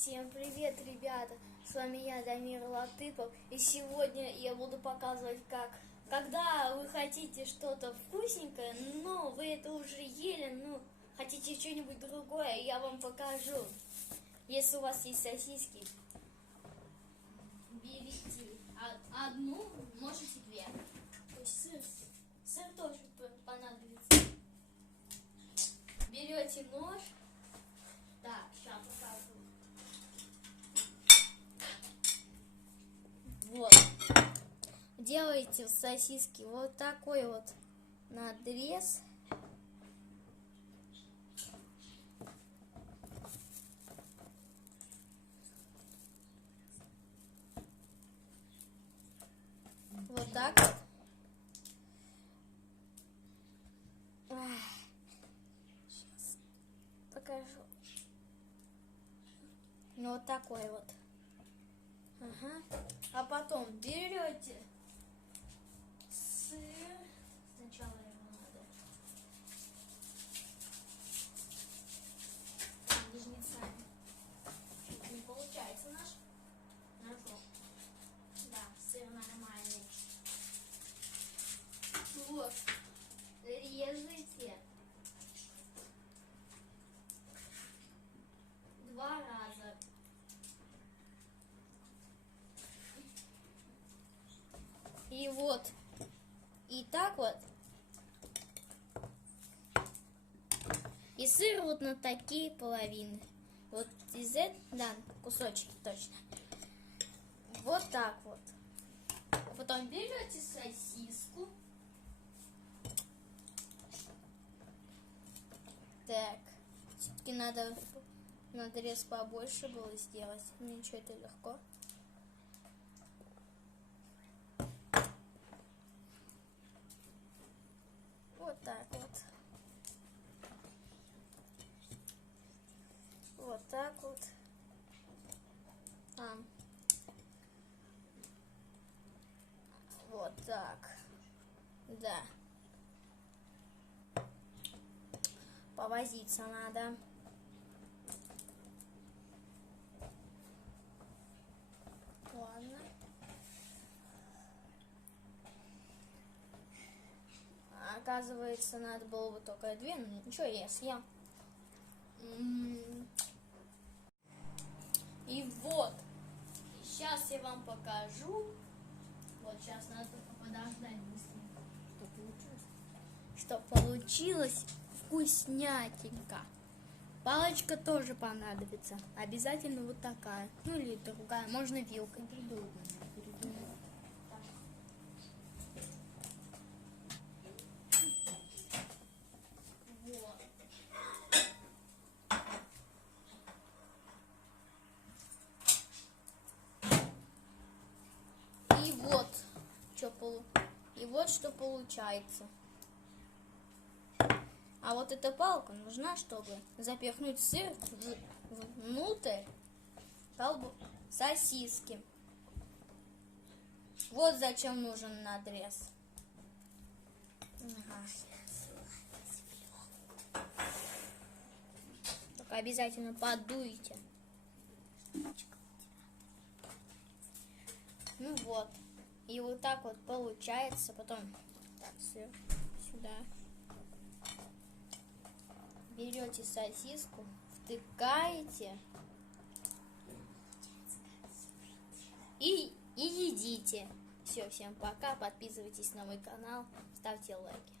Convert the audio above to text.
Всем привет, ребята! С вами я, Дамир Латыпов, и сегодня я буду показывать, когда вы хотите что-то вкусненькое, но вы это уже ели, хотите что-нибудь другое, я вам покажу. Если у вас есть сосиски, берите одну, можете две. То есть сыр тоже понадобится. Берете нож. Так, сейчас покажу. Вот. Делаете в сосиски вот такой вот надрез. Вот так вот. Сейчас покажу. Ну вот такой вот. Ага. А потом берете сыр. Сначала его надо ножницами. Чуть не получается наш ножом. Да, сыр нормальный. Вот. Режете 2 раза. И вот. И так вот. И сыр вот на такие половины. Вот из этого, да, кусочки точно. Вот так вот. Потом берете сосиску. Так. Все-таки надо надрез побольше было сделать. Ничего, это легко. Вот так вот. Вот так вот. Вот так. Да. Повозиться надо. Ладно. Оказывается, надо было бы только 2, но ничего, я съем. И вот. Сейчас я вам покажу. Вот сейчас надо только подождать быстренько. Что получилось вкуснятенько. Палочка тоже понадобится. Обязательно вот такая. Ну или другая. Можно вилкой. Вот. И вот что получается. А вот эта палка нужна, чтобы запихнуть сыр внутрь сосиски. Вот зачем нужен надрез. Только обязательно подуйте. Ну вот. И вот так вот получается. Потом так, сыр сюда. Берете сосиску, втыкаете и едите. Все, всем пока. Подписывайтесь на мой канал, ставьте лайки.